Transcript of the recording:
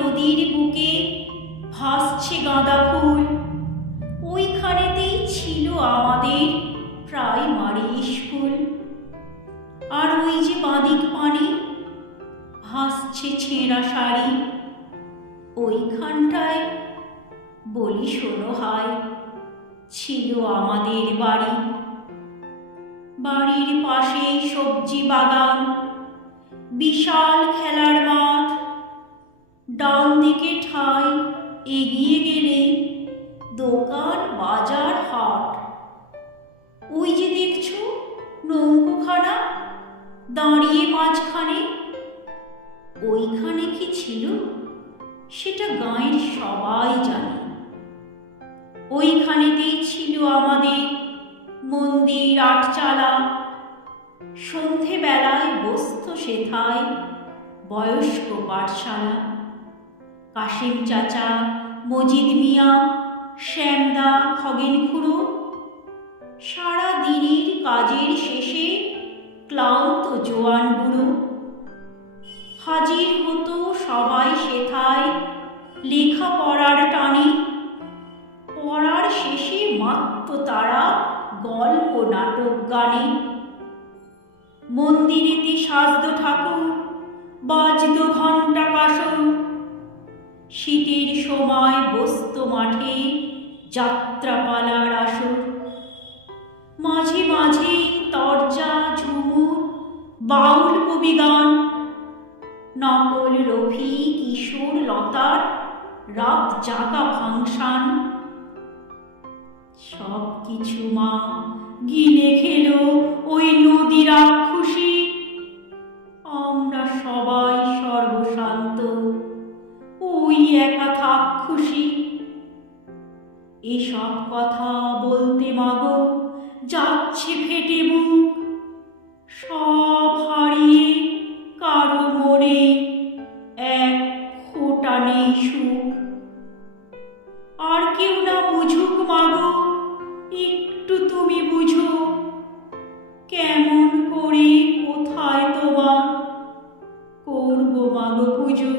নদীর বুকে ভাসছে গাঁদা ফুল। ওইখানেতেই ছিল আমাদের প্রাইমারি স্কুল আর ওই যে বাঁদিক পানে ভাসছে ছেঁড়া শাড়ি, ওইখানটায় বলি শোনো হায় ছিল আমাদের বাড়ি। বাড়ির পাশেই সবজি বাগান, বিশাল খেলার মাঠ ডান দিকে ঠাই, এগিয়ে গেলে দোকান বাজার হাট। ওই যে দেখছ, নৌকোখানা? দাঁড়িয়ে মাঝখানে। ওইখানে কি ছিল? সেটা গাঁয়ের সবাই জানে। ওইখানেতেই ছিল আমাদের মন্দির আটচালা। সন্ধেবেলায় বসত সেথায় বয়স্ক পাঠশালা। কাশিম চাচা, মজিদ মিয়া, শ্যামদা খগেন খুড়ো। সারা দিনের কাজের শেষে ক্লান্ত জোয়ান বুড়ো। হাজির হতো সবাই সেথায় লেখাপড়ার টানে। পড়ার শেষে মাত্র তারা গল্প নাটক গানে। মন্দিরেতে সাজদ শীতের সময় বসত মাঠে যাত্রাপালার আসর। মাঝে মাঝে তরজা, ঝুমুর, বাউল কবি গান, নকল রফি, কিশোর লতার, রাত জাগা ফাংশন সব কিছু মা গিলে খেলো ওই নদী ওই একা থাক খুশি। এসব কথা বলতে মাগো, যাচ্ছে ফেটে বুক সব হারিয়ে কারও মনে এক ফোঁটা নেই সুখ। আর কেউ না বুঝুক মাগো, একটু তুমি বুঝো, কেমন করে কোথায় তোমার করব মাগো পুজো।